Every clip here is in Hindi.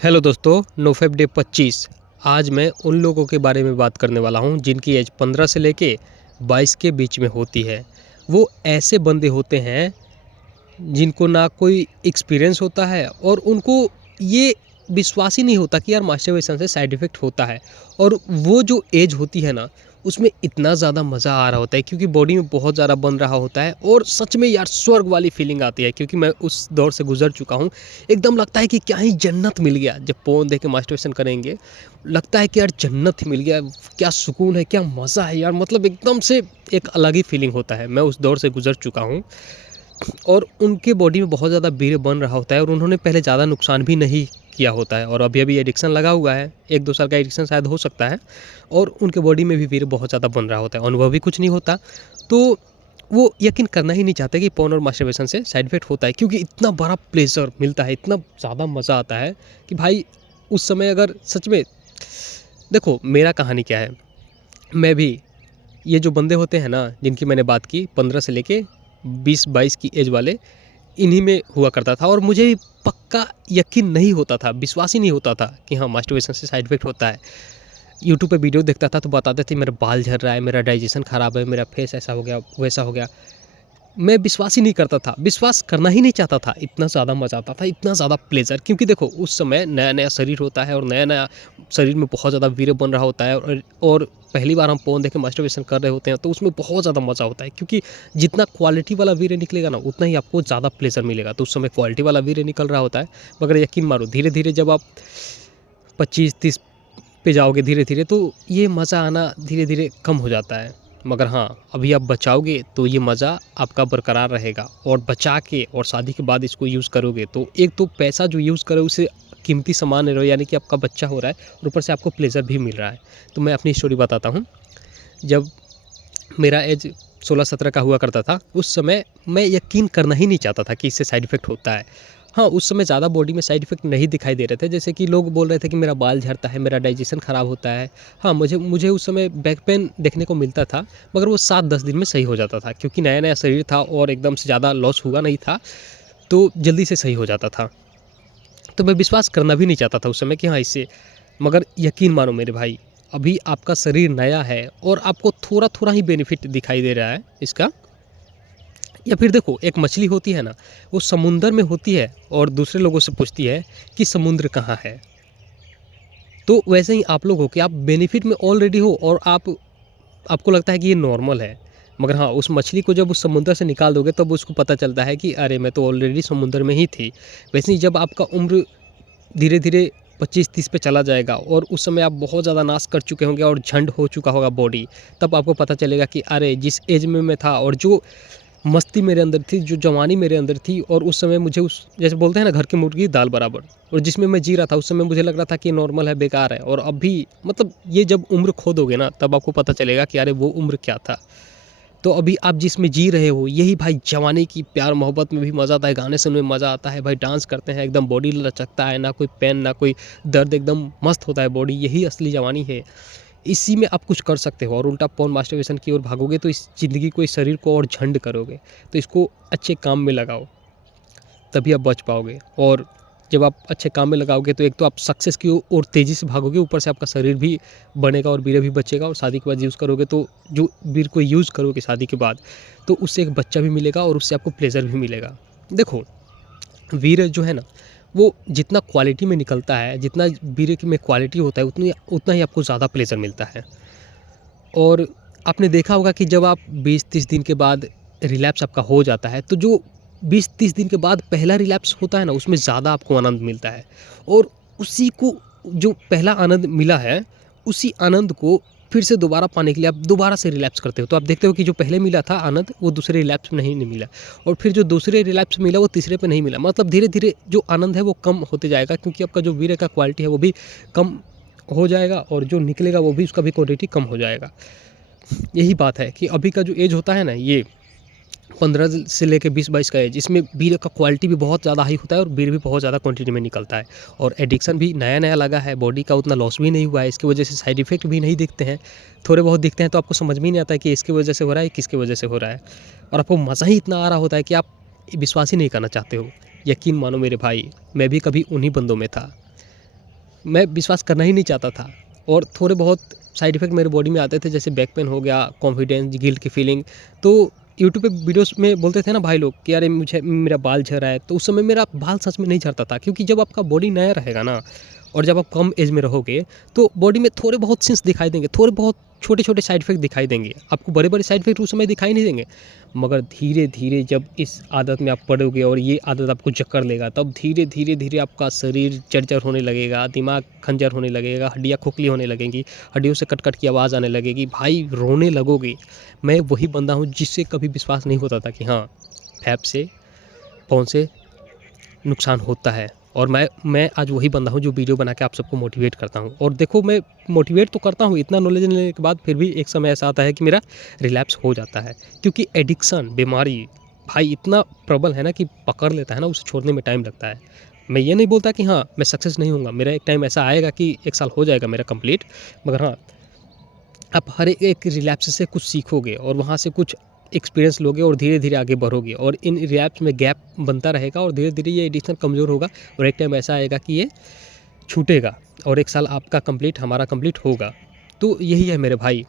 हेलो दोस्तों, नोफेब डे 25। आज मैं उन लोगों के बारे में बात करने वाला हूं जिनकी एज 15 से लेके 22 के बीच में होती है। वो ऐसे बंदे होते हैं जिनको ना कोई एक्सपीरियंस होता है और उनको ये विश्वास ही नहीं होता कि यार मास्टरबेशन से साइड इफ़ेक्ट होता है। और वो जो एज होती है ना, उसमें इतना ज़्यादा मज़ा आ रहा होता है क्योंकि बॉडी में बहुत ज़्यादा बन रहा होता है और सच में यार स्वर्ग वाली फीलिंग आती है क्योंकि मैं उस दौर से गुजर चुका हूँ। एकदम लगता है कि क्या ही जन्नत मिल गया। जब पोन दे के मास्टरबेशन करेंगे लगता है कि यार जन्नत ही मिल गया, क्या सुकून है, क्या मज़ा है यार। मतलब एकदम से एक अलग ही फीलिंग होता है। मैं उस दौर से गुजर चुका हूँ और उनके बॉडी में बहुत ज़्यादा वीर्य बन रहा होता है और उन्होंने पहले ज़्यादा नुकसान भी नहीं किया होता है और अभी अभी एडिक्शन लगा हुआ है, 1-2 साल का एडिक्शन शायद हो सकता है। और उनके बॉडी में भी वीर्य बहुत ज़्यादा बन रहा होता है, अनुभव भी कुछ नहीं होता। तो वो यकीन करना ही नहीं चाहते कि पोर्न और मास्टरबेशन से साइड इफेक्ट होता है क्योंकि इतना बड़ा प्लेजर मिलता है, इतना ज़्यादा मज़ा आता है कि भाई उस समय अगर सच में देखो मेरा कहानी क्या है। मैं भी ये जो बंदे होते हैं ना जिनकी मैंने बात की 15 से लेके 20-22 की एज वाले, इन्हीं में हुआ करता था और मुझे भी पक्का यकीन नहीं होता था, विश्वास ही नहीं होता था कि हाँ मास्टरबेशन से साइड इफेक्ट होता है। यूट्यूब पे वीडियो देखता था तो बताते थे मेरा बाल झड़ रहा है, मेरा डाइजेशन ख़राब है, मेरा फेस ऐसा हो गया, वैसा हो गया। मैं विश्वास ही नहीं करता था, विश्वास करना ही नहीं चाहता था। इतना ज़्यादा मज़ा आता था, इतना ज़्यादा प्लेज़र क्योंकि देखो उस समय नया-नया शरीर होता है और नया-नया शरीर में बहुत ज़्यादा वीर्य बन रहा होता है और पहली बार हम पोर्न देख के मास्टरबेशन कर रहे होते हैं तो उसमें बहुत ज़्यादा मज़ा होता है क्योंकि जितना क्वालिटी वाला वीर्य निकलेगा ना उतना ही आपको ज़्यादा प्लेज़र मिलेगा। तो उस समय क्वालिटी वाला वीर्य निकल रहा होता है, मगर यकीन मानो धीरे-धीरे जब आप 25-30 पे जाओगे धीरे-धीरे तो ये मज़ा आना धीरे-धीरे कम हो जाता है। मगर हाँ, अभी आप बचाओगे तो ये मज़ा आपका बरकरार रहेगा और बचा के और शादी के बाद इसको यूज़ करोगे तो एक तो पैसा जो यूज़ करो उसे कीमती सामान ले रहे हो, यानी कि आपका बच्चा हो रहा है और ऊपर से आपको प्लेज़र भी मिल रहा है। तो मैं अपनी स्टोरी बताता हूँ। जब मेरा एज 16-17 का हुआ करता था, उस समय मैं यकीन करना ही नहीं चाहता था कि इससे साइड इफ़ेक्ट होता है। हाँ, उस समय ज़्यादा बॉडी में साइड इफ़ेक्ट नहीं दिखाई दे रहे थे, जैसे कि लोग बोल रहे थे कि मेरा बाल झड़ता है, मेरा डाइजेशन ख़राब होता है। हाँ, मुझे मुझे उस समय बैक पेन देखने को मिलता था, मगर वो 7-10 दिन में सही हो जाता था क्योंकि नया-नया शरीर था और एकदम से ज़्यादा लॉस हुआ नहीं था, तो जल्दी से सही हो जाता था। तो मैं विश्वास करना भी नहीं चाहता था उस समय कि हाँ, इससे मगर यकीन मानो मेरे भाई, अभी आपका शरीर नया है और आपको थोड़ा-थोड़ा ही बेनिफिट दिखाई दे रहा है इसका। या फिर देखो एक मछली होती है ना, वो समुंदर में होती है और दूसरे लोगों से पूछती है कि समुद्र कहाँ है। तो वैसे ही आप लोग हो कि आप बेनिफिट में ऑलरेडी हो और आपको लगता है कि ये नॉर्मल है। मगर हाँ, उस मछली को जब उस समुंदर से निकाल दोगे तब उसको पता चलता है कि अरे मैं तो ऑलरेडी समुंदर में ही थी। वैसे ही जब आपका उम्र धीरे-धीरे 25-30 पे चला जाएगा और उस समय आप बहुत ज़्यादा नाश कर चुके होंगे और झंड हो चुका होगा बॉडी, तब आपको पता चलेगा कि अरे जिस एज में मैं था और जो मस्ती मेरे अंदर थी, जो जवानी मेरे अंदर थी और उस समय मुझे उस जैसे बोलते हैं ना घर की मुर्गी दाल बराबर, और जिसमें मैं जी रहा था उस समय मुझे लग रहा था कि नॉर्मल है, बेकार है। और अभी मतलब ये जब उम्र खो दोगे ना तब आपको पता चलेगा कि अरे वो उम्र क्या था। तो अभी आप जिसमें जी रहे हो यही भाई जवानी की प्यार मोहब्बत में भी मज़ा आता है, गाने सुनने में मज़ा आता है भाई, डांस करते हैं एकदम बॉडी लचकता है, ना कोई पेन ना कोई दर्द, एकदम मस्त होता है बॉडी, यही असली जवानी है। इसी में आप कुछ कर सकते हो और उल्टा पोर्न मास्टरबेशन की ओर भागोगे तो इस ज़िंदगी को, इस शरीर को और झंड करोगे। तो इसको अच्छे काम में लगाओ, तभी आप बच पाओगे। और जब आप अच्छे काम में लगाओगे तो एक तो आप सक्सेस की ओर तेज़ी से भागोगे, ऊपर से आपका शरीर भी बनेगा और वीर्य भी बचेगा और शादी के बाद यूज़ करोगे तो जो वीर्य को यूज़ करोगे शादी के बाद तो उससे एक बच्चा भी मिलेगा और उससे आपको प्लेज़र भी मिलेगा। देखो वीर्य जो है ना, वो जितना क्वालिटी में निकलता है, जितना वीर्य की में क्वालिटी होता है उतना ही आपको ज़्यादा प्लेज़र मिलता है। और आपने देखा होगा कि जब आप 20-30 दिन के बाद रिलैप्स आपका हो जाता है, तो जो 20-30 दिन के बाद पहला रिलैप्स होता है ना, उसमें ज़्यादा आपको आनंद मिलता है। और उसी को जो पहला आनंद मिला है, उसी आनंद को फिर से दोबारा पाने के लिए आप दोबारा से रिलैप्स करते हो। तो आप देखते हो कि जो पहले मिला था आनंद, वो दूसरे रिलैप्स में नहीं मिला और फिर जो दूसरे रिलैप्स मिला, वो तीसरे पे नहीं मिला। मतलब धीरे-धीरे जो आनंद है, वो कम होते जाएगा क्योंकि आपका जो वीर्य का क्वालिटी है, वो भी कम हो जाएगा और जो निकलेगा, वो भी उसका भी क्वांटिटी कम हो जाएगा। यही बात है कि अभी का जो एज होता है ना, ये 15 से लेके 20-22 का एज, इसमें वीर्य का क्वालिटी भी बहुत ज़्यादा हाई होता है और वीर्य भी बहुत ज़्यादा क्वांटिटी में निकलता है। और एडिक्शन भी नया-नया लगा है, बॉडी का उतना लॉस भी नहीं हुआ है, इसकी वजह से साइड इफ़ेक्ट भी नहीं दिखते हैं। थोड़े बहुत दिखते हैं तो आपको समझ में ही नहीं आता है कि इसकी वजह से हो रहा है, किसकी वजह से हो रहा है। और आपको मज़ा ही इतना आ रहा होता है कि आप विश्वास ही नहीं करना चाहते हो। यकीन मानो मेरे भाई, मैं भी कभी उन्हीं बंदों में था। मैं विश्वास करना ही नहीं चाहता था। और थोड़े बहुत साइड इफ़ेक्ट मेरे बॉडी में आते थे, जैसे बैक पेन हो गया, कॉन्फिडेंस, गिल्ट की फीलिंग। तो यूट्यूब पे वीडियोस में बोलते थे ना भाई लोग कि अरे मुझे मेरा बाल झड़ रहा है, तो उस समय मेरा बाल सच में नहीं झड़ता था, क्योंकि जब आपका बॉडी नया रहेगा ना और जब आप कम एज में रहोगे तो बॉडी में थोड़े बहुत सिन्स दिखाई देंगे, थोड़े बहुत छोटे-छोटे साइड इफ़ेक्ट दिखाई देंगे। आपको बड़े-बड़े साइड इफ़ेक्ट उस समय दिखाई नहीं देंगे। मगर धीरे-धीरे जब इस आदत में आप पड़ोगे और ये आदत आपको जकड़ लेगा, तब धीरे-धीरे आपका शरीर जर्जर होने लगेगा, दिमाग खंजर होने लगेगा, हड्डियाँ खोखली होने लगेंगी, हड्डियों से कट-कट की आवाज़ आने लगेगी, भाई रोने लगोगे। मैं वही बंदा हूँ जिससे कभी विश्वास नहीं होता था कि हाँ, फैब से, फ़ोन से नुकसान होता है। और मैं आज वही बंदा हूँ जो वीडियो बना के आप सबको मोटिवेट करता हूँ। और देखो, मैं मोटिवेट तो करता हूँ, इतना नॉलेज लेने के बाद फिर भी एक समय ऐसा आता है कि मेरा रिलैप्स हो जाता है, क्योंकि एडिक्शन बीमारी भाई इतना प्रबल है ना कि पकड़ लेता है ना, उसे छोड़ने में टाइम लगता है। मैं ये नहीं बोलता कि हाँ, मैं सक्सेस नहीं होऊँगा, मेरा एक टाइम ऐसा आएगा कि 1 साल हो जाएगा मेरा कंप्लीट। मगर हाँ, आप हर एक रिलैप्स से कुछ सीखोगे और वहाँ से कुछ एक्सपीरियंस लोगे और धीरे-धीरे आगे बढ़ोगे, और इन रिलैप्स में गैप बनता रहेगा और धीरे-धीरे ये एडिक्शन कमज़ोर होगा और एक टाइम ऐसा आएगा कि ये छूटेगा और 1 साल आपका कंप्लीट, हमारा कंप्लीट होगा। तो यही है मेरे भाई।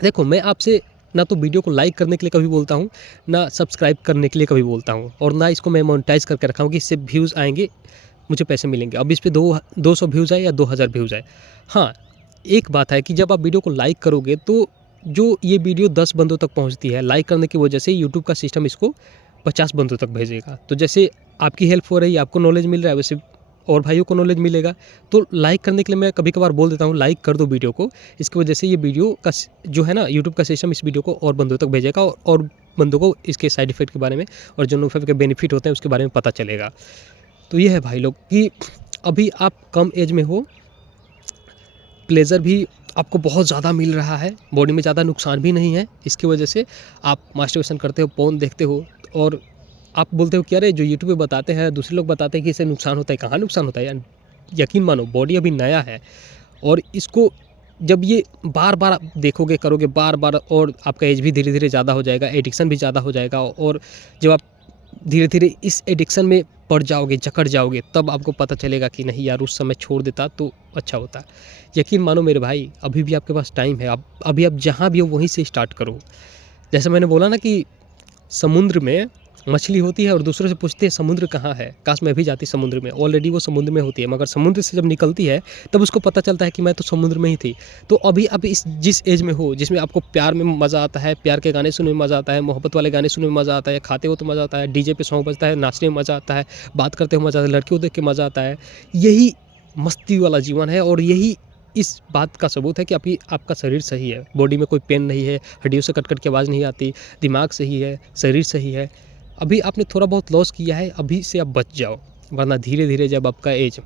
देखो, मैं आपसे ना तो वीडियो को लाइक करने के लिए कभी बोलता हूँ, ना सब्सक्राइब करने के लिए कभी बोलता हूँ, और ना इसको मैं मोनेटाइज़ करके रखा हूँ कि इससे व्यूज़ आएँगे, मुझे पैसे मिलेंगे। अब इस पे 200 व्यूज़ आए या 2000 व्यूज़ आए। हाँ, एक बात है कि जब आप वीडियो को लाइक करोगे तो जो ये वीडियो 10 बंदों तक पहुँचती है, लाइक करने की वजह से यूट्यूब का सिस्टम इसको 50 बंदों तक भेजेगा। तो जैसे आपकी हेल्प हो रही है, आपको नॉलेज मिल रहा है, वैसे और भाइयों को नॉलेज मिलेगा। तो लाइक करने के लिए मैं कभी-कभार बोल देता हूँ, लाइक कर दो वीडियो को। इसकी वजह से ये वीडियो का जो है ना, यूट्यूब का सिस्टम इस वीडियो को और बंदों तक भेजेगा और बंदों को इसके साइड इफ़ेक्ट के बारे में और जो नो-फेब के बेनिफिट होते हैं उसके बारे में पता चलेगा। तो ये है भाई लोग कि अभी आप कम एज में हो, प्लेज़र भी आपको बहुत ज़्यादा मिल रहा है, बॉडी में ज़्यादा नुकसान भी नहीं है। इसकी वजह से आप मास्टरबेशन करते हो, पोर्न देखते हो और आप बोलते हो कि अरे जो यूट्यूब पे बताते हैं, दूसरे लोग बताते हैं कि इससे नुकसान होता है। कहाँ नुकसान होता है यार? यकीन मानो, बॉडी अभी नया है और इसको जब ये बार-बार आप देखोगे, करोगे बार-बार, और आपका एज भी धीरे-धीरे ज़्यादा हो जाएगा, एडिक्शन भी ज़्यादा हो जाएगा, और जब आप धीरे-धीरे इस एडिक्शन में पड़ जाओगे, जकड़ जाओगे, तब आपको पता चलेगा कि नहीं यार, उस समय छोड़ देता तो अच्छा होता। यकीन मानो मेरे भाई, अभी भी आपके पास टाइम है। अभी आप जहाँ भी हो वहीं से स्टार्ट करो। जैसे मैंने बोला ना कि समुद्र में मछली होती है और दूसरों से पूछती है समुद्र कहाँ है? काश मैं भी जाती समुद्र में। ऑलरेडी वो समुद्र में होती है, मगर समुद्र से जब निकलती है तब उसको पता चलता है कि मैं तो समुद्र में ही थी। तो अभी आप इस जिस एज में हो, जिसमें आपको प्यार में मज़ा आता है, प्यार के गाने सुनने में मज़ा आता है, मोहब्बत वाले गाने सुनने में मज़ा आता है, खाते हो तो मज़ा आता है, डीजे पे सॉन्ग बजता है, नाचने में मज़ा आता है, बात करते हुए मज़ा आता है, लड़कियों को देख के मज़ा आता है। यही मस्ती वाला जीवन है और यही इस बात का सबूत है कि आपका शरीर सही है, बॉडी में कोई पेन नहीं है, हड्डियों से कट-कट की आवाज़ नहीं आती, दिमाग सही है, शरीर सही है। अभी आपने थोड़ा बहुत लॉस किया है, अभी से आप बच जाओ, वरना धीरे-धीरे जब आपका एज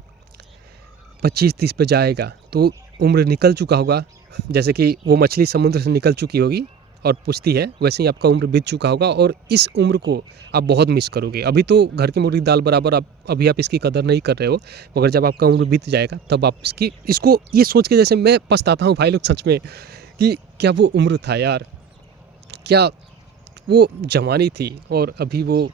25-30 पे जाएगा तो उम्र निकल चुका होगा। जैसे कि वो मछली समुद्र से निकल चुकी होगी और पूछती है, वैसे ही आपका उम्र बीत चुका होगा और इस उम्र को आप बहुत मिस करोगे। अभी तो घर की मुर्गी दाल बराबर, अभी आप इसकी कदर नहीं कर रहे हो, मगर जब आपका उम्र बीत जाएगा तब आप इसको ये सोच के, जैसे मैं पछताता हूँ भाई लोग सच में, कि क्या वो उम्र था यार, क्या वो जवानी थी, और अभी वो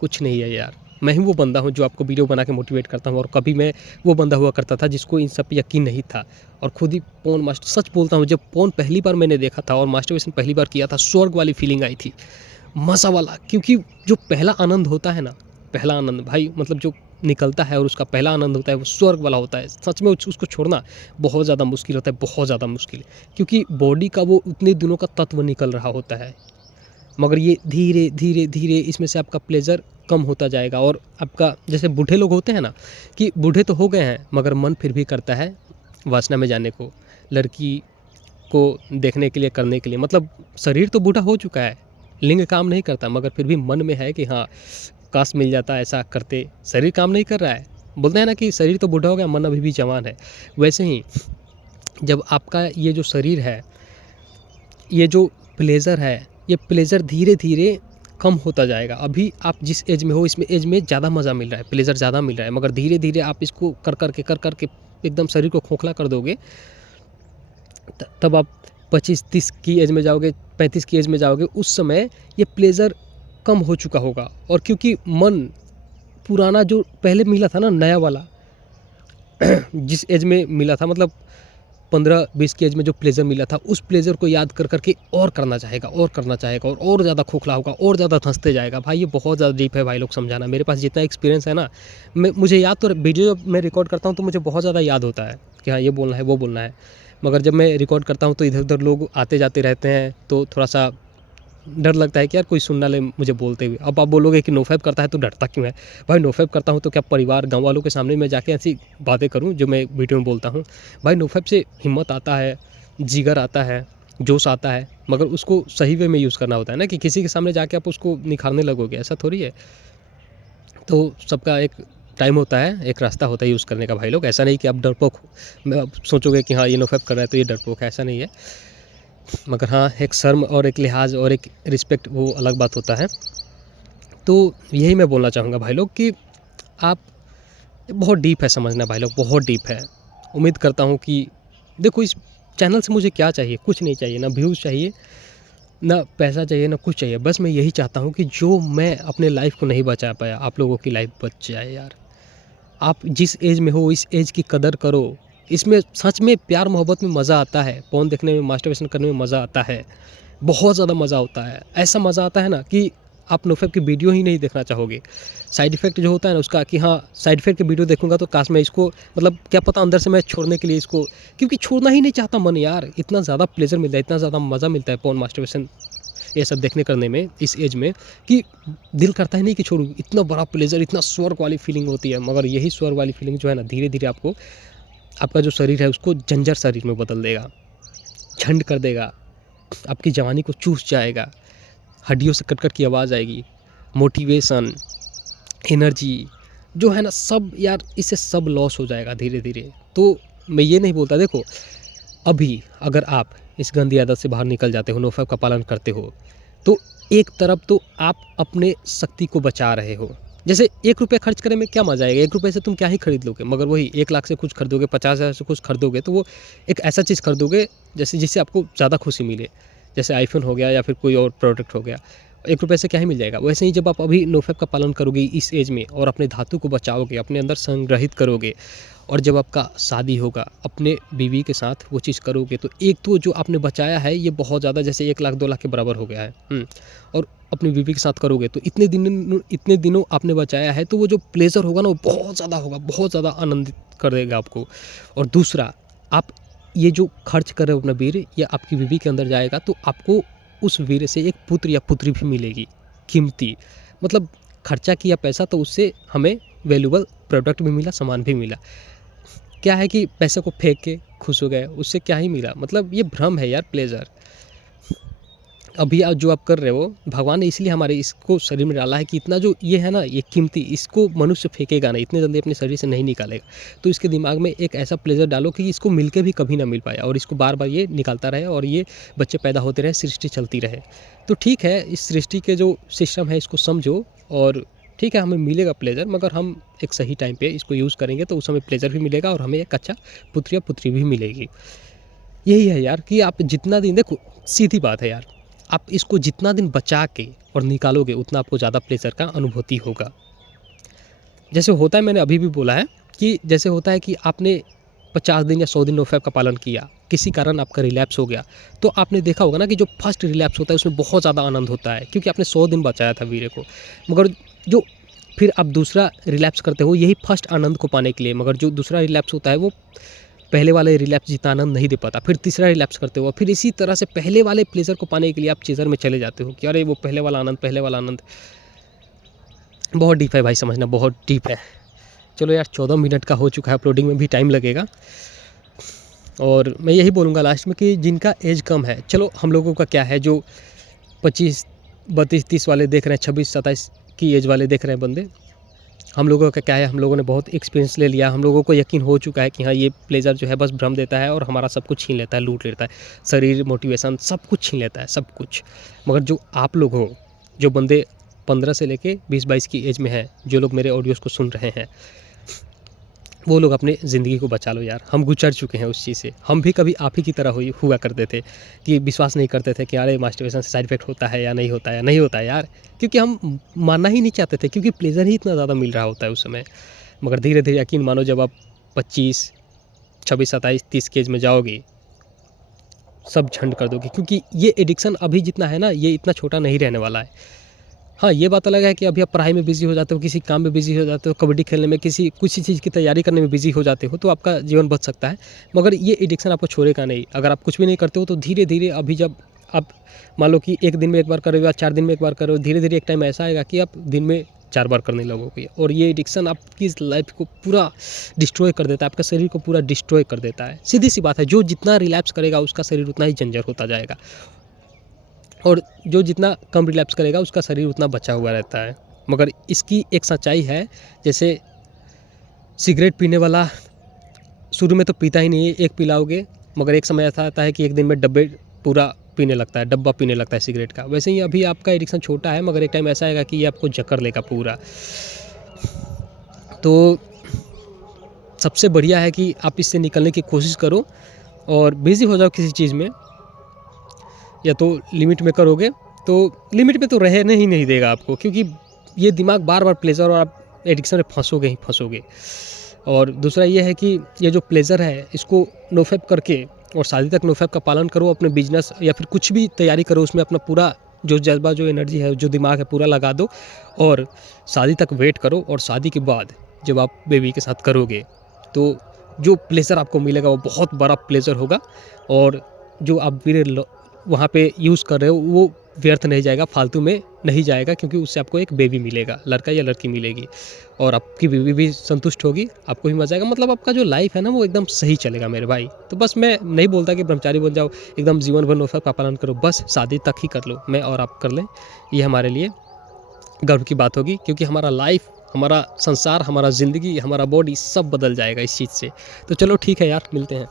कुछ नहीं है यार। मैं ही वो बंदा हूँ जो आपको वीडियो बना के मोटिवेट करता हूँ, और कभी मैं वो बंदा हुआ करता था जिसको इन सब पे यकीन नहीं था और खुद ही पोर्न मास्टर, सच बोलता हूँ, जब पोर्न पहली बार मैंने देखा था और मास्टरबेशन पहली बार किया था, स्वर्ग वाली फीलिंग आई थी, मज़ा वाला। क्योंकि जो पहला आनंद होता है ना, पहला आनंद भाई, मतलब जो निकलता है और उसका पहला आनंद होता है, वो स्वर्ग वाला होता है। सच में उसको छोड़ना बहुत ज़्यादा मुश्किल होता है, बहुत ज़्यादा मुश्किल, क्योंकि बॉडी का वो उतने दिनों का तत्व निकल रहा होता है। मगर ये धीरे-धीरे इसमें से आपका प्लेज़र कम होता जाएगा, और आपका, जैसे बूढ़े लोग होते हैं ना, कि बूढ़े तो हो गए हैं मगर मन फिर भी करता है वासना में जाने को, लड़की को देखने के लिए, करने के लिए। मतलब शरीर तो बूढ़ा हो चुका है, लिंग काम नहीं करता, मगर फिर भी मन में है कि हाँ, काश मिल जाता ऐसा करते। शरीर काम नहीं कर रहा है, बोलते हैं ना कि शरीर तो बूढ़ा हो गया, मन अभी भी जवान है। वैसे ही जब आपका ये जो शरीर है, ये जो प्लेज़र है, ये प्लेज़र धीरे-धीरे कम होता जाएगा। अभी आप जिस एज में हो, इसमें एज में ज़्यादा मज़ा मिल रहा है, प्लेज़र ज़्यादा मिल रहा है, मगर धीरे-धीरे आप इसको कर के एकदम शरीर को खोखला कर दोगे, तब आप 25-30 की एज में जाओगे, 35 की एज में जाओगे, उस समय ये प्लेज़र कम हो चुका होगा। और क्योंकि मन पुराना जो पहले मिला था ना, नया वाला, जिस एज में मिला था, मतलब 15-20 की एज में जो प्लेज़र मिला था, उस प्लेज़र को याद कर के और करना चाहेगा और करना चाहेगा और ज़्यादा खोखला होगा और ज़्यादा धँसते जाएगा। भाई ये बहुत ज़्यादा डीप है भाई लोग समझाना। मेरे पास जितना एक्सपीरियंस है ना, मुझे याद तो वीडियो जब मैं रिकॉर्ड करता हूँ तो मुझे बहुत ज़्यादा याद होता है कि हाँ ये बोलना है, वो बोलना है। मगर जब मैं रिकॉर्ड करता हूँ तो इधर-उधर लोग आते-जाते रहते हैं, तो थोड़ा-सा डर लगता है कि यार कोई सुन ना ले मुझे बोलते हुए। अब आप बोलोगे कि नोफैप करता है तो डरता क्यों है? भाई नोफैप करता हूँ तो क्या परिवार, गाँव वालों के सामने मैं जाके ऐसी बातें करूँ जो मैं वीडियो में बोलता हूँ? भाई नोफैप से हिम्मत आता है, जिगर आता है, जोश आता है, मगर उसको सही वे में यूज़ करना होता है ना, कि किसी के सामने जाके आप उसको निखारने लगोगे, ऐसा थोड़ी है। तो सबका एक टाइम होता है, एक रास्ता होता है यूज़ करने का भाई लोग। ऐसा नहीं कि आप डरपोक आप सोचोगे कि हाँ ये नोफैप कर रहा है तो ये डरपोक है, ऐसा नहीं है। मगर हाँ, एक शर्म और एक लिहाज़ और एक रिस्पेक्ट, वो अलग बात होता है। तो यही मैं बोलना चाहूँगा भाई लोग कि आप, बहुत डीप है समझना भाई लोग, बहुत डीप है। उम्मीद करता हूँ कि देखो, इस चैनल से मुझे क्या चाहिए? कुछ नहीं चाहिए, ना व्यूज़ चाहिए, ना पैसा चाहिए, ना कुछ चाहिए। बस मैं यही चाहता हूँ कि जो मैं अपने लाइफ़ को नहीं बचा पाया, आप लोगों की लाइफ़ बच जाए यार। आप जिस एज में हो, इस एज की कदर करो। इसमें सच में प्यार मोहब्बत में मज़ा आता है, पोर्न देखने में, मास्टरबेशन करने में मज़ा आता है, बहुत ज़्यादा मज़ा होता है। ऐसा मज़ा आता है ना कि आप नोफैप की वीडियो ही नहीं देखना चाहोगे। साइड इफ़ेक्ट जो होता है ना उसका, कि हाँ, साइड इफ़ेक्ट की वीडियो देखूँगा तो काश मैं इसको, मतलब क्या पता अंदर से मैं छोड़ने के लिए इसको, क्योंकि छोड़ना ही नहीं चाहता मन यार। इतना ज़्यादा प्लेज़र मिलता है, इतना ज़्यादा मज़ा मिलता है पोर्न, मास्टरबेशन, ये सब देखने करने में इस एज में, कि दिल करता ही नहीं कि छोड़ूँ। इतना बड़ा प्लेज़र, इतना स्वर्ग वाली फीलिंग होती है। मगर यही स्वर्ग वाली फीलिंग जो है ना, धीरे-धीरे आपको, आपका जो शरीर है उसको जंजर शरीर में बदल देगा, झंड कर देगा, आपकी जवानी को चूस जाएगा, हड्डियों से कट-कट की आवाज़ आएगी, मोटिवेशन, एनर्जी जो है ना, सब यार इससे सब लॉस हो जाएगा धीरे-धीरे। तो मैं ये नहीं बोलता, देखो अभी अगर आप इस गंदी आदत से बाहर निकल जाते हो, नोफैप का पालन करते हो, तो एक तरफ तो आप अपने शक्ति को बचा रहे हो। जैसे ₹1 खर्च करने में क्या मज़ा आएगा? ₹1 से तुम क्या ही खरीद लोगे? मगर वही 1 लाख से कुछ खरीदोगे, 50,000 से कुछ खरीदोगे, तो वो एक ऐसा चीज़ खरीदोगे जैसे जिससे आपको ज़्यादा खुशी मिले। जैसे आईफ़ोन हो गया या फिर कोई और प्रोडक्ट हो गया। ₹1 से क्या ही मिल जाएगा? वैसे ही जब आप अभी नोफैप का पालन करोगे इस एज में और अपने धातु को बचाओगे, अपने अंदर संग्रहित करोगे, और जब आपका शादी होगा, अपने बीवी के साथ वो चीज़ करोगे, तो एक तो जो आपने बचाया है ये बहुत ज़्यादा, जैसे 1 लाख 2 लाख के बराबर हो गया है। और अपनी बीवी के साथ करोगे तो इतने दिनों आपने बचाया है, तो वो जो प्लेज़र होगा ना वो बहुत ज़्यादा होगा, बहुत ज़्यादा आनंदित कर देगा आपको। और दूसरा, आप ये जो खर्च कर रहे हो अपना वीर्य, ये आपकी बीवी के अंदर जाएगा, तो आपको उस वीर्य से एक पुत्र या पुत्री भी मिलेगी, कीमती। मतलब खर्चा किया पैसा तो उससे हमें वैल्यूएबल प्रोडक्ट भी मिला, सामान भी मिला। क्या है कि पैसे को फेंक के खुश हो गए, उससे क्या ही मिला? मतलब ये भ्रम है यार, प्लेज़र। अभी आप जो आप कर रहे हो, भगवान ने इसलिए हमारे इसको शरीर में डाला है कि इतना जो ये है ना, ये कीमती, इसको मनुष्य फेंकेगा नहीं, इतने जल्दी अपने शरीर से नहीं निकालेगा। तो इसके दिमाग में एक ऐसा प्लेज़र डालो कि इसको मिल के भी कभी ना मिल पाए, और इसको बार-बार ये निकालता रहे, और ये बच्चे पैदा होते रहे, सृष्टि चलती रहे। तो ठीक है, इस सृष्टि के जो सिस्टम है इसको समझो, और ठीक है, हमें मिलेगा प्लेज़र, मगर हम एक सही टाइम पे इसको यूज़ करेंगे तो उस हमें प्लेज़र भी मिलेगा और हमें एक अच्छा पुत्र या पुत्री भी मिलेगी। यही है यार कि आप जितना दिन, देखो सीधी बात है यार, आप इसको जितना दिन बचा के और निकालोगे उतना आपको ज़्यादा प्लेज़र का अनुभूति होगा। जैसे होता है, मैंने अभी भी बोला है कि जैसे होता है कि आपने 50 दिन या 100 दिन नोफैप का पालन किया, किसी कारण आपका रिलैप्स हो गया, तो आपने देखा होगा ना कि जो फर्स्ट रिलैप्स होता है उसमें बहुत ज़्यादा आनंद होता है, क्योंकि आपने 100 दिन बचाया था वीर्य को। मगर जो फिर आप दूसरा रिलैप्स करते हो यही फर्स्ट आनंद को पाने के लिए, मगर जो दूसरा रिलैप्स होता है वो पहले वाले रिलैप्स जितना आनंद नहीं दे पाता। फिर तीसरा रिलैप्स करते हो, फिर इसी तरह से पहले वाले प्लेज़र को पाने के लिए आप चेज़र में चले जाते हो कि अरे वो पहले वाला आनंद, पहले वाला आनंद। बहुत डीप है भाई, समझना बहुत डीप है। चलो यार, 14 मिनट का हो चुका है, अपलोडिंग में भी टाइम लगेगा। और मैं यही बोलूँगा लास्ट में कि जिनका एज कम है, चलो हम लोगों का क्या है, जो 25, 32, 30 वाले देख रहे हैं, 26, 27 की एज वाले देख रहे हैं बंदे, हम लोगों का क्या है, हम लोगों ने बहुत एक्सपीरियंस ले लिया, हम लोगों को यकीन हो चुका है कि हाँ ये प्लेज़र जो है बस भ्रम देता है और हमारा सब कुछ छीन लेता है, लूट लेता है, शरीर, मोटिवेशन, सब कुछ छीन लेता है, सब कुछ। मगर जो आप लोग हो, जो बंदे 15 से लेके 20-22 की एज में हैं, जो लोग मेरे ऑडियोज़ को सुन रहे हैं, वो लोग अपने ज़िंदगी को बचा लो यार। हम गुजर चुके हैं उस चीज़ से, हम भी कभी आप ही की तरह हुआ करते थे कि विश्वास नहीं करते थे कि अरे मास्टरबेशन से साइड इफ़ेक्ट होता है या नहीं होता है, नहीं होता है यार, क्योंकि हम मानना ही नहीं चाहते थे, क्योंकि प्लेज़र ही इतना ज़्यादा मिल रहा होता है उस समय। मगर धीरे-धीरे यकीन मानो, जब आप 25, 26, 27, 30 की एज में जाओगे सब झंड कर दोगे, क्योंकि ये एडिक्शन अभी जितना है ना, ये इतना छोटा नहीं रहने वाला है। हाँ, ये बात अलग है कि अभी आप पढ़ाई में बिज़ी हो जाते हो, किसी काम में बिज़ी हो जाते हो, कबड्डी खेलने में, किसी चीज़ की तैयारी करने में बिज़ी हो जाते हो, तो आपका जीवन बच सकता है। मगर ये एडिक्शन आपको छोड़ेगा नहीं। अगर आप कुछ भी नहीं करते हो तो धीरे-धीरे, अभी जब आप मान लो कि 1 दिन में 1 बार कर रहे हो या 4 दिन में 1 बार कर रहे हो, धीरे-धीरे एक टाइम ऐसा आएगा कि आप दिन में 4 बार करने लगोगे, और ये एडिक्शन आपकी इस लाइफ़ को पूरा डिस्ट्रॉय कर देता है, आपके शरीर को पूरा डिस्ट्रॉय कर देता है। सीधी-सी बात है, जो जितना रिलैप्स करेगा उसका शरीर उतना ही जंजर होता जाएगा, और जो जितना कम रिलैप्स करेगा उसका शरीर उतना बचा हुआ रहता है। मगर इसकी एक सच्चाई है, जैसे सिगरेट पीने वाला शुरू में तो पीता ही नहीं है, एक पिलाओगे, मगर एक समय ऐसा आता है कि एक दिन में पूरा पीने लगता है, डब्बा पीने लगता है सिगरेट का। वैसे ही अभी आपका एडिक्शन छोटा है, मगर एक टाइम ऐसा आएगा कि ये आपको जकड़ लेगा पूरा। तो सबसे बढ़िया है कि आप इससे निकलने की कोशिश करो और बिज़ी हो जाओ किसी चीज़ में, या तो लिमिट में करोगे तो लिमिट में तो रहने ही नहीं देगा आपको, क्योंकि ये दिमाग बार-बार प्लेज़र, और आप एडिक्शन में फँसोगे ही फँसोगे। और दूसरा ये है कि ये जो प्लेज़र है इसको नोफेप करके और शादी तक नोफेप का पालन करो, अपने बिज़नेस या फिर कुछ भी तैयारी करो, उसमें अपना पूरा जो जज़्बा, जो एनर्जी है, जो दिमाग है, पूरा लगा दो, और शादी तक वेट करो। और शादी के बाद जब आप बेबी के साथ करोगे तो जो प्लेज़र आपको मिलेगा वो बहुत बड़ा प्लेज़र होगा, और जो आप फिर वहाँ पे यूज़ कर रहे हो वो व्यर्थ नहीं जाएगा, फालतू में नहीं जाएगा, क्योंकि उससे आपको एक बेबी मिलेगा, लड़का या लड़की मिलेगी, और आपकी बीवी भी संतुष्ट होगी, आपको भी मज़ा आएगा। मतलब आपका जो लाइफ है ना वो एकदम सही चलेगा मेरे भाई। तो बस मैं नहीं बोलता कि ब्रह्मचारी बन जाओ, एकदम जीवन भर नोफेप का पालन करो, बस शादी तक ही कर लो, मैं और आप कर लें, ये हमारे लिए गर्व की बात होगी, क्योंकि हमारा लाइफ, हमारा संसार, हमारा ज़िंदगी, हमारा बॉडी सब बदल जाएगा इस चीज़ से। तो चलो ठीक है यार, मिलते हैं।